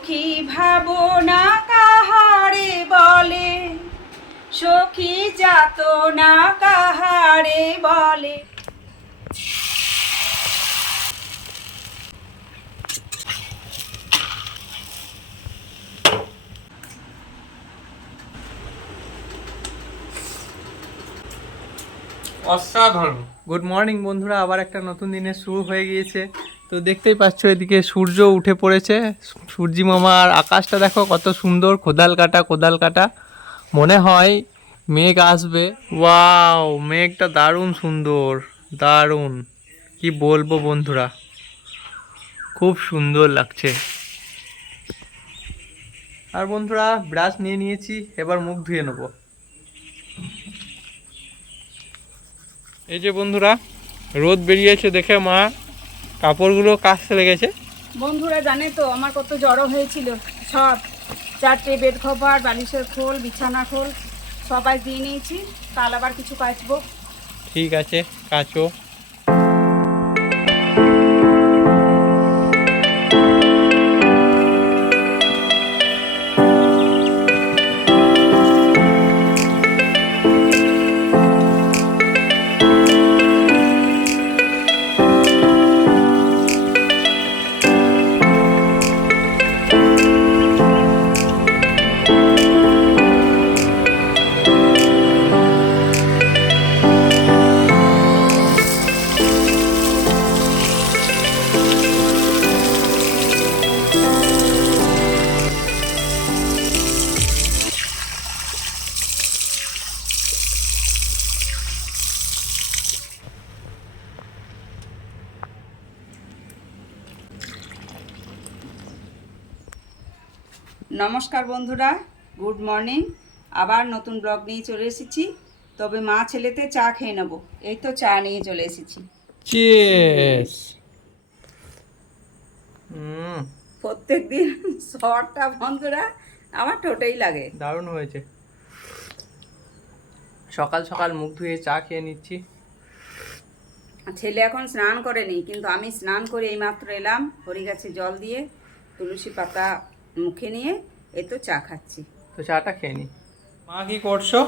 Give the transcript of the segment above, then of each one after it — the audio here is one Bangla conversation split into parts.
সখী ভাবনা কাহারে বলে, সখী যাতনা কাহারে বলে। অসাধারণ। গুড মর্নিং বন্ধুরা, আবার একটা নতুন দিনের শুরু হয়ে গিয়েছে। তো দেখতেই পাচ্ছ এদিকে সূর্য উঠে পড়েছে, সূর্যি মামা। আর আকাশটা দেখো কত সুন্দর, কোদাল কাটা কোদাল কাটা। মনে হয় মেঘ আসবে। ওয়াও, মেঘটা দারুণ সুন্দর, দারুণ, কি বলবো বন্ধুরা, খুব সুন্দর লাগছে। আর বন্ধুরা ব্রাশ নিয়ে নিয়েছি, এবার মুখ ধুয়ে নেবো। এই যে বন্ধুরা, রোদ বেরিয়েছে দেখে মা কাপড়গুলো কাচতে লেগেছে। বন্ধুরা জানে তো আমার কত জড়ো হয়েছিল, সব 4টে বেড কভার, বালিশের খোল, বিছানা খোল সবাই দিয়ে নিয়েছি। কাল আবার কিছু কাচবো। ঠিক আছে, কাচো। নমস্কার বন্ধুরা, গুড মর্নিং। আবার নতুন ব্লগ নিয়ে চলে এসেছি। তবে মা ছেলেতে চা খেয়ে নেবো। এই তো চা নিয়ে চলে এসেছি। চিয়ার্স। প্রত্যেক দিন শর্টটা বন্ধুরা আমার ঠোঁটেই লাগে। দারুণ হয়েছে। সকাল সকাল মুখ ধুয়ে চা খেয়ে নিচ্ছি। ছেলে এখন স্নান করেনি, কিন্তু আমি স্নান করে এইমাত্র এলাম। হরি গাছে জল দিয়ে তুলসী পাতা মুখে নিয়ে এই তো চা খাচ্ছি। তো চাটা খেয়ে নি। মা কি করছো?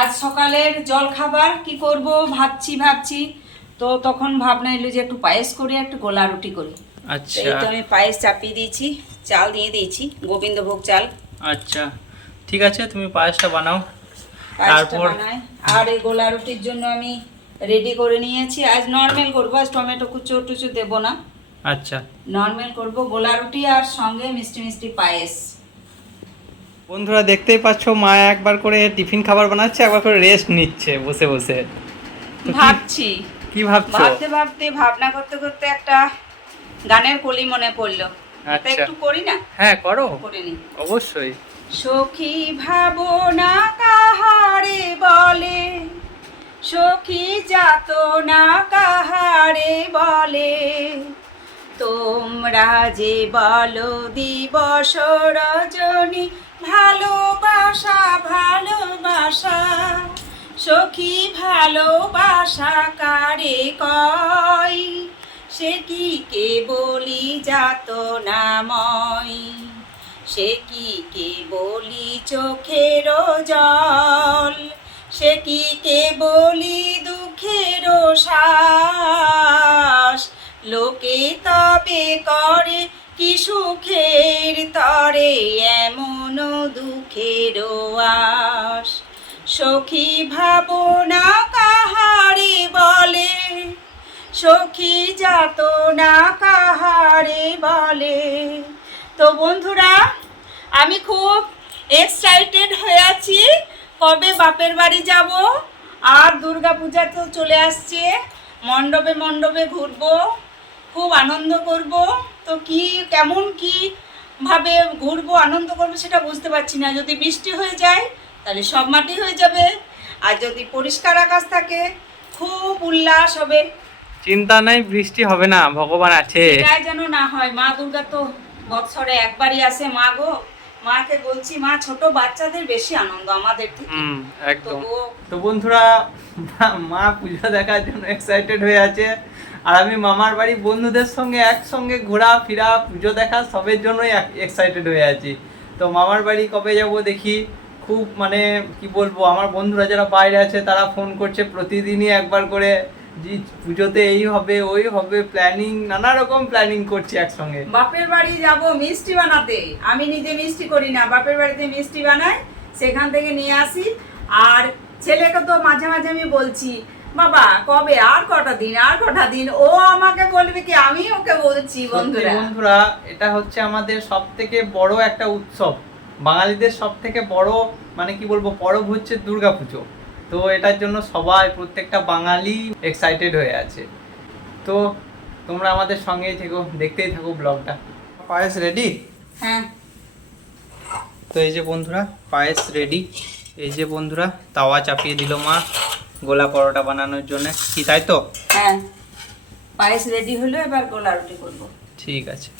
আজ সকালের জল খাবার কি করব ভাবছি। তো তখন ভাবনা এলো যে একটু পায়েস করি, একটু গোলা রুটি করি। আচ্ছা। এই তো আমি পায়েস চাপিয়ে দিয়েছি, চাল দিয়ে দিয়েছি, গোবিন্দভোগ চাল। আচ্ছা, ঠিক আছে, তুমি পায়েসটা বানাও। পায়েসটা বানাই। আর এই গোলা রুটির জন্য আমি রেডি করে নিয়েছি। আজ নর্মাল করবো, আজ টমেটো কুচো টুচো দেবো না। আচ্ছা, নর্মাল করব গোলা রুটি আর সঙ্গে মিষ্টি মিষ্টি পায়েস। বন্ধুরা দেখতেই পাচ্ছ মা একবার করে টিফিন খাবার বানাচ্ছে, একবার করে রেস্ট নিচ্ছে বসে বসে। তো ভাবছি, কি ভাবছো? ভাবতে ভাবনা করতে করতে একটা গানের কলি মনে পড়লো। এটা আচ্ছা, একটু করি না? হ্যাঁ করো, করে নি। অবশ্যই। সখী ভাবনা কাহারে বলে, সখী যাতনা কাহারে বলে। তোমরা যে বলো দিবস রজনী, ভালোবাসা ভালোবাসা। সখী ভালোবাসা কারে কয়, সে কি কেবলি যাতনাময়। সে কি কেবলি চোখের জল, সে কি কেবলি দুঃখের শ্বাস। লোকে তবে করে কি সুখের তরে, এমন দুঃখের আশ। সখী ভাবনা কাহারে বলে, সখী যাতনা কাহারে বলে। তো বন্ধুরা আমি খুব এক্সাইটেড হয়ে আছি, কবে বাপের বাড়ি যাব। আর দুর্গা পূজা তো চলে আসছে, মণ্ডপে মণ্ডপে ঘুরবো, খুব আনন্দ করব। তো কি কেমন কি ভাবে ঘুরবো, আনন্দ করবো সেটা বুঝতে পারছি না। যদি বৃষ্টি হয়ে যায় তাহলে সব মাটি হয়ে যাবে, আর যদি পরিষ্কার আকাশ থাকে খুব উল্লাস হবে। চিন্তা নাই, বৃষ্টি হবে না, ভগবান আছে। এটাই যেন না হয়। মা দুর্গা তো বছরে একবারই আসে। মা গো, মাকে বলছি মা, ছোট বাচ্চাদের বেশি আনন্দ আমাদের থেকে। একদম। তো বন্ধুরা মা পূজা দেখার জন্য এক্সাইটেড হয়ে আছে, আর আমি মামার বাড়ি বন্ধুদের সঙ্গে একসঙ্গে ঘোরাফেরা পুজো দেখা সবের জন্যই এক্সাইটেড হয়ে আছি। তো মামার বাড়ি কবে যাব দেখি। খুব মানে কি বলবো, আমার বন্ধুরা যারা বাইরে আছে তারা ফোন করছে প্রতিদিনই একবার করে, জি পুজোতে এই হবে ওই হবে, প্ল্যানিং নানা রকম প্ল্যানিং করছি একসঙ্গে। বাপের বাড়ি যাব মিষ্টি বানাতে, আমি নিজে মিষ্টি করি না, বাপের বাড়িতে মিষ্টি বানাই, সেখান থেকে নিয়ে আসি। আর ছেলেকে তো মাঝে মাঝে আমি বলছি, বাবা কবে, আর কটা দিন, আর কটা দিন, ও আমাকে বলবে কি আমি ওকে বলছি। বন্ধুরা এটা হচ্ছে আমাদের সব থেকে বড় একটা উৎসব, বাঙালিদের সব থেকে বড় মানে কি বলবো পরব হচ্ছে দুর্গাপুজো। তো এটার জন্য সবাই প্রত্যেকটা বাঙালি এক্সাইটেড হয়ে আছে। তো তোমরা আমাদের সঙ্গেই থেকো, দেখতেই থাকো ব্লগটা। পায়েস রেডি? হ্যাঁ। তো এই যে বন্ধুরা পায়েস রেডি। এই যে বন্ধুরা তাওয়া চাপিয়ে দিল মা গোলা পরোটা বানানোর জন্য, কি তাই তো? হ্যাঁ, পায়েস রেডি হলো, এবার গোলা রুটি করবো। ঠিক আছে।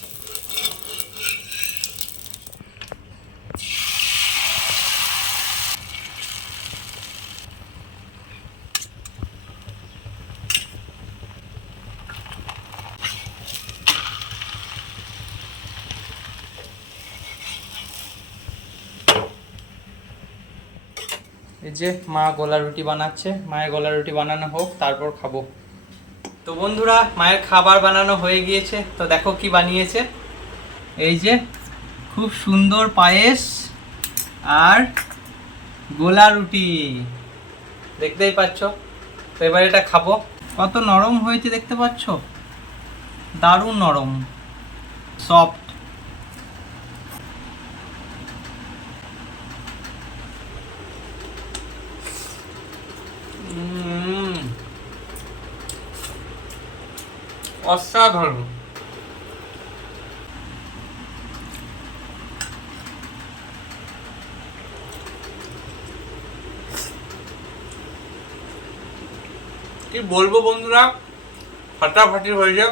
এই যে মা গোলা রুটি বানাচ্ছে, মায়ের গোলা রুটি বানানো হোক তারপর খাবো। তো বন্ধুরা মায়ের খাবার বানানো হয়ে গিয়েছে। তো দেখো কি বানিয়েছে, এই যে খুব সুন্দর পায়েস আর গোলা রুটি, দেখতেই পাচ্ছ। তো এবার এটা খাবো। কত নরম হয়েছে দেখতে পাচ্ছ, দারুণ নরম, সফট। অসাধারণ। কি বলবো বন্ধুরা, ফাটাফাটি হয়েছে,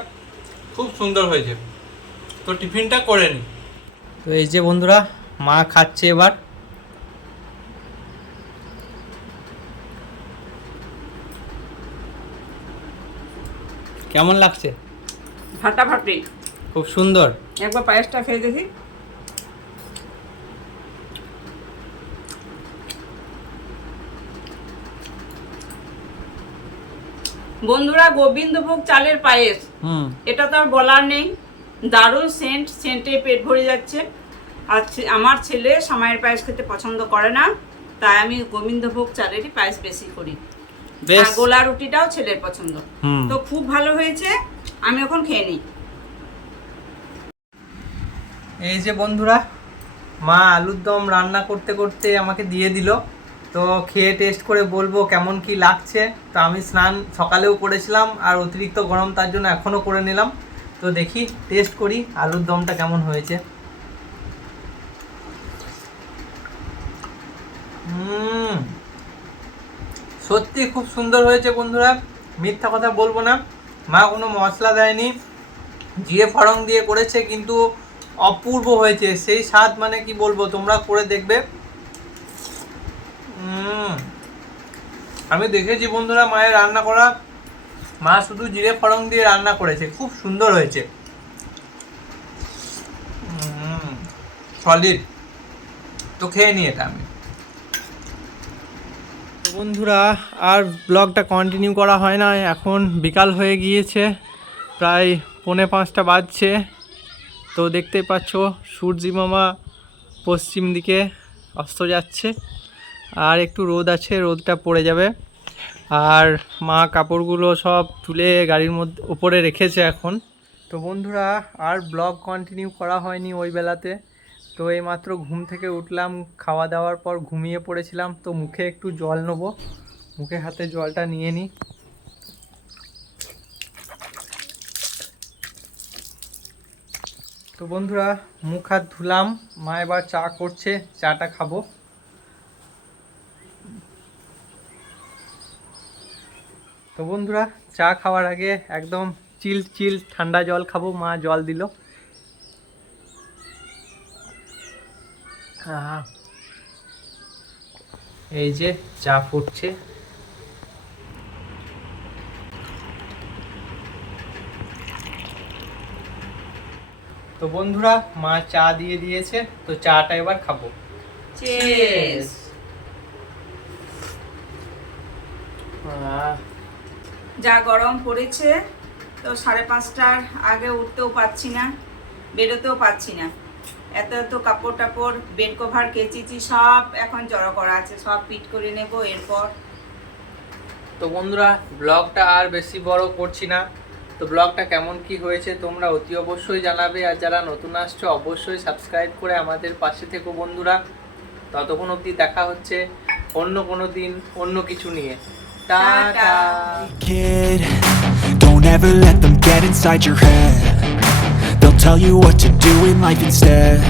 খুব সুন্দর হয়েছে। তো টিফিনটা করে নি। তো এই যে বন্ধুরা মা খাচ্ছে এবার। কেমন লাগছে? ফাটাফাটি, খুব সুন্দর। একবার পায়েসটা খেয়ে দেখি। বন্ধুরা গোবিন্দভোগ চালের পায়েস, এটা তো আর বলার নেই, দারুণ সেন্ট, সেন্টে পেট ভরে যাচ্ছে। আর আমার ছেলে সামাইয়ের পায়েস খেতে পছন্দ করে না, তাই আমি গোবিন্দভোগ চালেরই পায়েস বেশি করি। আর গোলা রুটিটাও ছেলের পছন্দ। তো খুব ভালো হয়েছে, আমি এখন খেয়ে নিই। এই যে বন্ধুরা মা আলুর দম রান্না করতে করতে আমাকে দিয়ে দিল। তো খেয়ে টেস্ট করে বলবো কেমন কি লাগছে। তো আমি স্নান সকালেও করেছিলাম আর অতিরিক্ত গরম তার জন্য এখনও করে নিলাম। তো দেখি টেস্ট করি আলুর দমটা কেমন হয়েছে। সত্যি খুব সুন্দর হয়েছে বন্ধুরা, মিথ্যা কথা বলবো না। মা কোনো মশলা দেয়নি, জিরে ফড়ং দিয়ে করেছে, কিন্তু অপূর্ব হয়েছে, সেই স্বাদ মানে কি বলবো, তোমরা করে দেখবে। আমি দেখেছি বন্ধুরা মায়ের রান্না করা, মা শুধু জিরে ফড়ং দিয়ে রান্না করেছে, খুব সুন্দর হয়েছে, সলিড। তো খেয়ে নি এটা আমি। বন্ধুরা আর ব্লগটা কন্টিনিউ করা হয় না, এখন বিকাল হয়ে গিয়েছে, প্রায় 4:45 বাজছে। তো দেখতেই পাচ্ছ সূর্যি মামা পশ্চিম দিকে অস্ত যাচ্ছে, আর একটু রোদ আছে, রোদটা পড়ে যাবে। আর মা কাপড়গুলো সব তুলে গাড়ির মধ্যে ওপরে রেখেছে এখন। তো বন্ধুরা আর ব্লগ কন্টিনিউ করা হয়নি ওই বেলাতে। তো এইমাত্র ঘুম থেকে উঠলাম, খাওয়া দাওয়ার পর ঘুমিয়ে পড়েছিলাম। তো মুখে একটু জল নেবো, মুখে হাতে জলটা নিয়ে নিই। তো বন্ধুরা মুখ হাত ধুলাম, মা এবার চা করছে, চাটা খাবো। তো বন্ধুরা চা খাওয়ার আগে একদম চিল চিল ঠান্ডা জল খাবো, মা জল দিল। এই যে চা ফুটছে। তো বন্ধুরা মা চা দিয়ে দিয়েছে, তো চাটা এবার খাবো। Cheers! যা গরম পড়েছে, তো 5:30টার আগে উঠতেও পারছি না, বেরোতেও পারছি না। এত এত কাপড় টাপড়, বেড কভার, কেচেছি, সব এখন জড়ো করা আছে, সব পিট করে নেব এরপর। তো বন্ধুরা ব্লগটা আর বেশি বড় করছি না, তো ব্লগটা কেমন কি হয়েছে তোমরা অতি অবশ্যই জানাবে, আর যারা নতুন আসছো অবশ্যই সাবস্ক্রাইব করে আমাদের পাশে থেকো বন্ধুরা। ততক্ষণ অবধি দেখা হচ্ছে অন্য কোনো দিন অন্য কিছু নিয়ে। Tata. Kid, don't ever let them get inside your head. They'll tell you what to do in life instead.